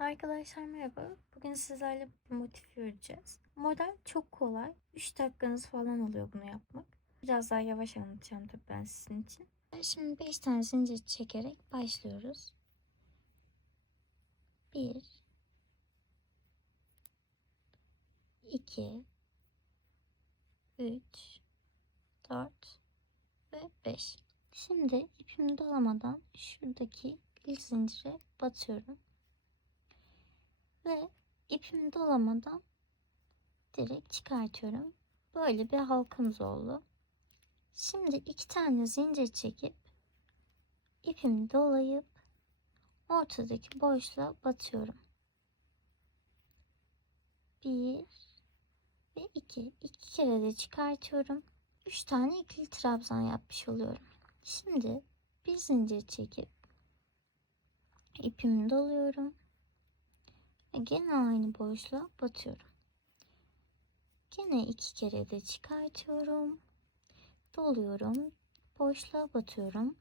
Arkadaşlar merhaba. Bugün sizlerle bir motif öreceğiz. Model çok kolay. 3 dakikanız falan alıyor bunu yapmak. Biraz daha yavaş anlatacağım tabii ben sizin için. Şimdi 5 tane zincir çekerek başlıyoruz. 1 2 3 4 ve 5. Şimdi ipimi dolamadan şuradaki ilk zincire batıyorum. Ve ipimi dolamadan direkt çıkartıyorum. Böyle bir halkamız oldu. Şimdi iki tane zincir çekip ipimi dolayıp ortadaki boşluğa batıyorum. Bir ve iki. iki kere de çıkartıyorum. Üç tane ikili trabzan yapmış oluyorum. Şimdi bir zincir çekip ipimi doluyorum. Ve gene aynı boşluğa batıyorum. Gene iki kere de çıkartıyorum. Doluyorum. Boşluğa batıyorum.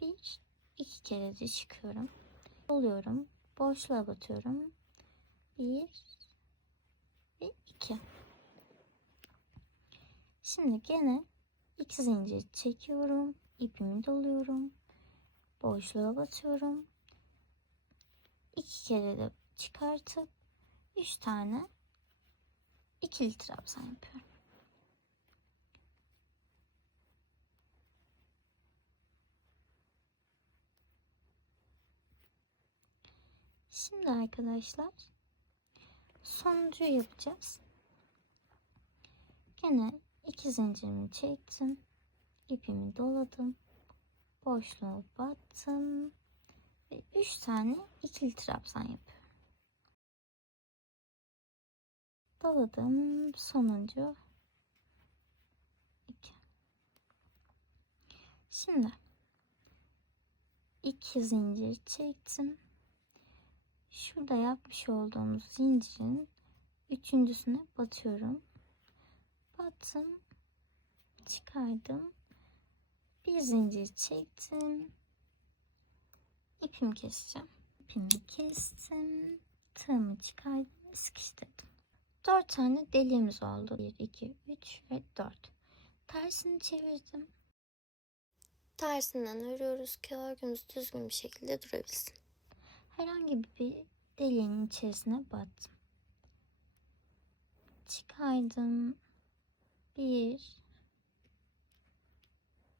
Bir, iki kere de çıkıyorum. Doluyorum. Boşluğa batıyorum. Bir ve iki. Şimdi gene iki zincir çekiyorum. ipimi doluyorum. Boşluğa batıyorum. İki kere de çıkartıp üç tane ikili trabzan yapıyorum. Şimdi arkadaşlar sonuncu yapacağız. Gene iki zincirimi çektim. ipimi doladım. Boşluğa battım. Ve üç tane ikili trabzan yapıyorum. Doladım. Sonuncu iki. Şimdi iki zincir çektim. Şurada yapmış olduğumuz zincirin üçüncüsüne batıyorum. Battım. Çıkardım. Bir zincir çektim. İpimi keseceğim. İpimi kestim. Tığımı çıkardım sıkıştırdım. Dört tane deliğimiz oldu. Bir, iki, üç ve dört. Tersini çevirdim. Tersinden örüyoruz ki örgümüz düzgün bir şekilde durabilsin. herhangi bir deliğin içerisine battım. Çıkardım. Bir,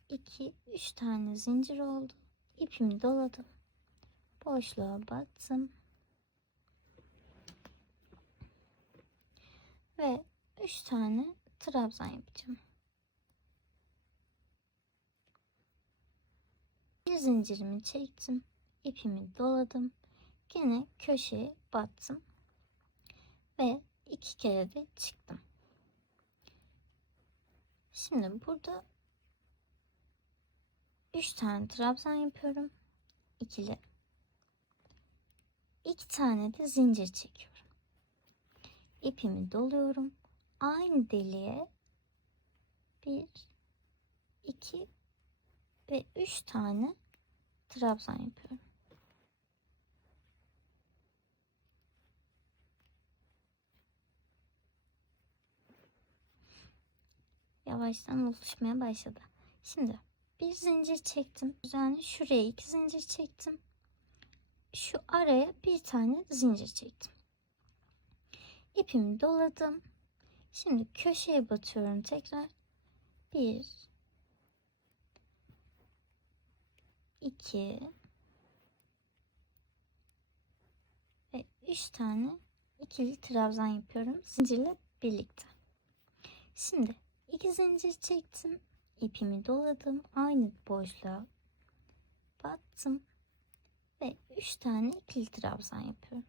iki, üç tane zincir oldu. İpimi doladım. Boşluğa battım. Ve üç tane trabzan yapacağım. Bir zincirimi çektim. ipimi doladım. Gene köşeye battım. Ve iki kere de çıktım. Şimdi burada üç tane trabzan yapıyorum. ikili. İki tane de zincir çekiyorum. İpimi doluyorum. Aynı deliğe bir, iki ve üç tane trabzan yapıyorum. Yavaştan oluşmaya başladı. Şimdi bir zincir çektim. Yani şuraya iki zincir çektim. Şu araya bir tane zincir çektim. İpimi doladım. Şimdi köşeye batıyorum tekrar. Bir, iki ve üç tane ikili trabzan yapıyorum zincirle birlikte. Şimdi iki zincir çektim, ipimi doladım, aynı boşluğa battım ve üç tane ikili trabzan yapıyorum.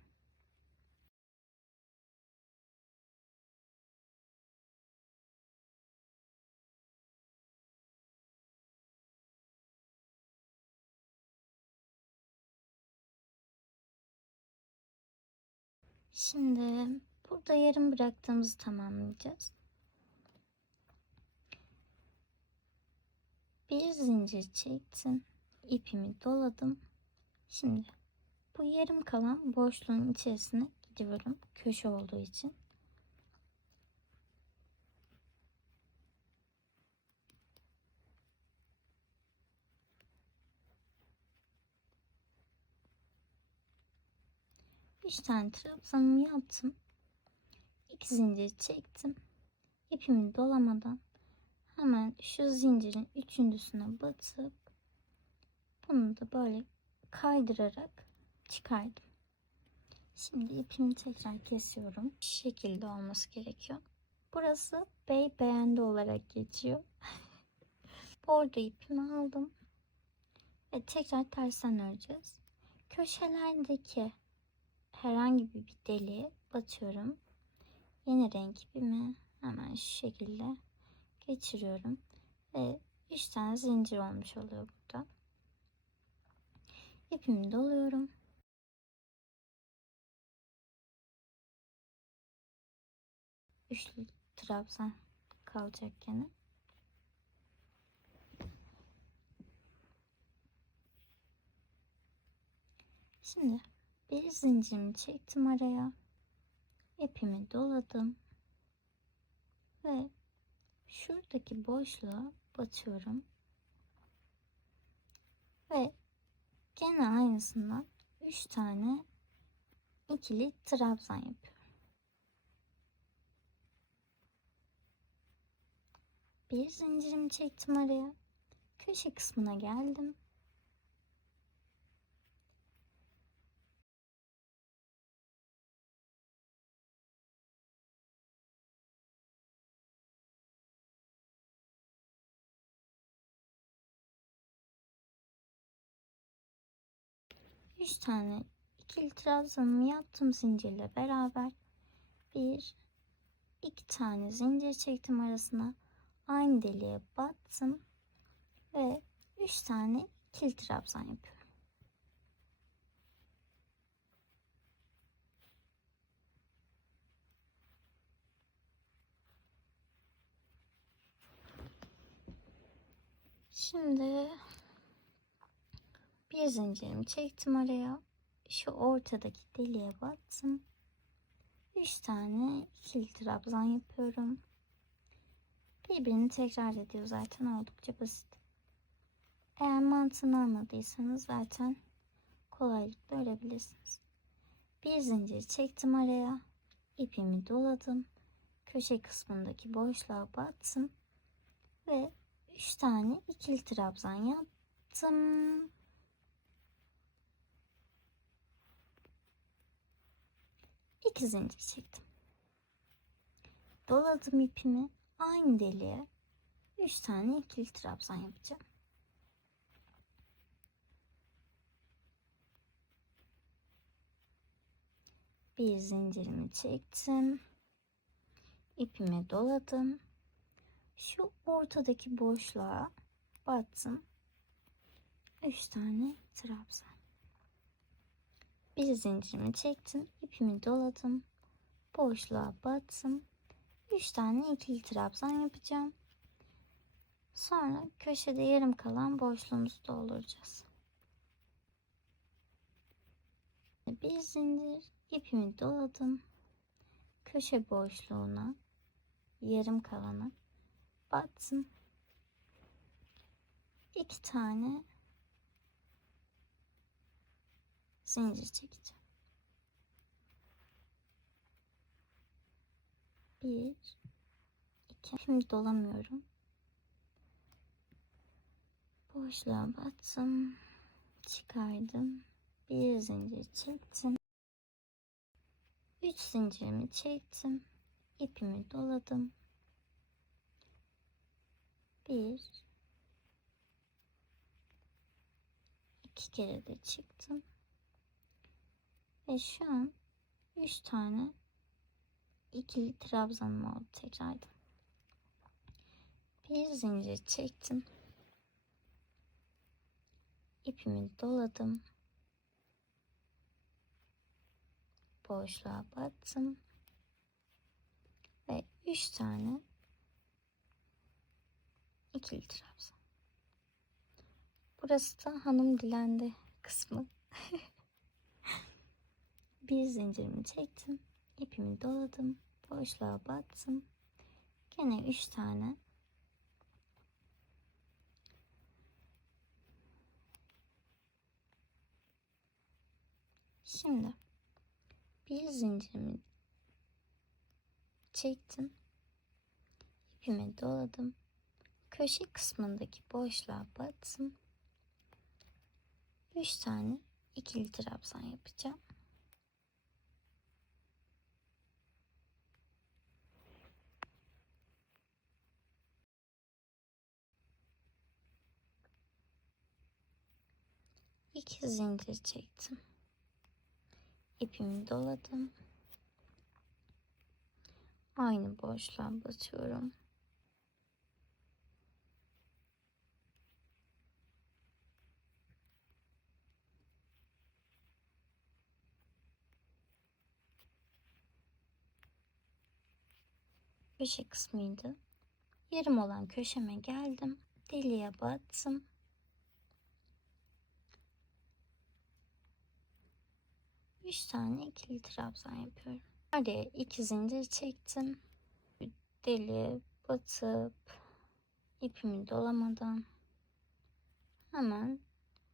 Şimdi burada yarım bıraktığımızı tamamlayacağız. Bir zincir çektim. ipimi doladım. Şimdi bu yarım kalan boşluğun içerisine gidiyorum. Köşe olduğu için. Üç tane trabzanımı yaptım. İki zincir çektim. İpimi dolamadan hemen şu zincirin üçüncüsüne batıp bunu da böyle kaydırarak çıkardım. Şimdi ipimi tekrar kesiyorum. Şu şekilde olması gerekiyor. Burası bey beğendi olarak geçiyor. Bordo ipimi aldım. Ve tekrar tersten öreceğiz. Köşelerdeki herhangi bir deliğe batıyorum. Yeni renk ipimi hemen şu şekilde geçiriyorum. Ve 3 tane zincir olmuş oluyor. İpimi doluyorum. Üçlü trabzan kalacak gene. Şimdi bir zincirimi çektim araya. İpimi doladım. Ve şuradaki boşluğa batıyorum. Ve gene aynısından 3 tane ikili trabzan yapıyorum. Bir zincirimi çektim araya. Köşe kısmına geldim. Üç tane ikili trabzanımı yaptım zincirle beraber. Bir, iki tane zincir çektim arasına. Aynı deliğe battım. Ve üç tane ikili trabzan yapıyorum. Şimdi bir zincirimi çektim araya. Şu ortadaki deliğe battım. 3 tane ikili trabzan yapıyorum. Birbirini tekrar ediyor zaten oldukça basit. Eğer mantığını anladıysanız zaten kolaylıkla örebilirsiniz. Bir zincir çektim araya. ipimi doladım. Köşe kısmındaki boşluğa battım. Ve 3 tane ikili trabzan yaptım. İki zincir çektim. Doladım ipimi. Aynı deliğe 3 tane ikili trabzan yapacağım. Bir zincirimi çektim. İpimi doladım. Şu ortadaki boşluğa battım. 3 tane trabzan. Bir zincirimi çektim. ipimi doladım. Boşluğa battım. 3 tane ikili trabzan yapacağım. Sonra köşede yarım kalan boşluğumuzu dolduracağız. Bir zincir ipimi doladım. Köşe boşluğuna yarım kalanı battım. İki tane zincir çekeceğim. Bir, iki. Şimdi dolamıyorum. Boşluğa battım. Çıkardım. Bir zincir çektim. Üç zincirimi çektim. ipimi doladım. Bir, iki kere de çıktım. Ve şu an 3 tane ikili trabzanım oldu tekrardan. Bir zincir çektim. ipimi doladım. Boşluğa battım. Ve 3 tane ikili trabzan. Burası da hanım dilendi kısmı. Bir zincirimi çektim. ipimi doladım. Boşluğa battım. Gene 3 tane Şimdi bir zincirimi çektim. ipimi doladım. Köşe kısmındaki boşluğa battım. 3 tane ikili trabzan yapacağım. İki zincir çektim. İpimi doladım. Aynı boşluğa batıyorum. Köşe kısmıydı. Yarım olan köşeme geldim. Deliğe battım. Üç tane ikili trabzan yapıyorum. Araya iki zincir çektim. Deliğe batıp ipimi dolamadan hemen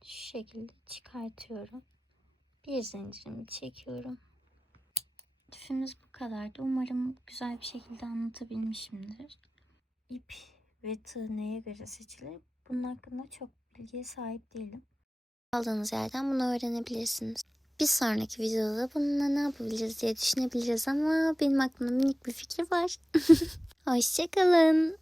şu şekilde çıkartıyorum. Bir zincirimi çekiyorum. Tüfümüz bu kadardı. Umarım güzel bir şekilde anlatabilmişimdir. İp ve tığ neye göre seçilir? Bunun hakkında çok bilgiye sahip değilim. Aldığınız yerden bunu öğrenebilirsiniz. Bir sonraki videoda bununla ne yapabiliriz diye düşünebiliriz ama benim aklımda minik bir fikir var. Hoşçakalın.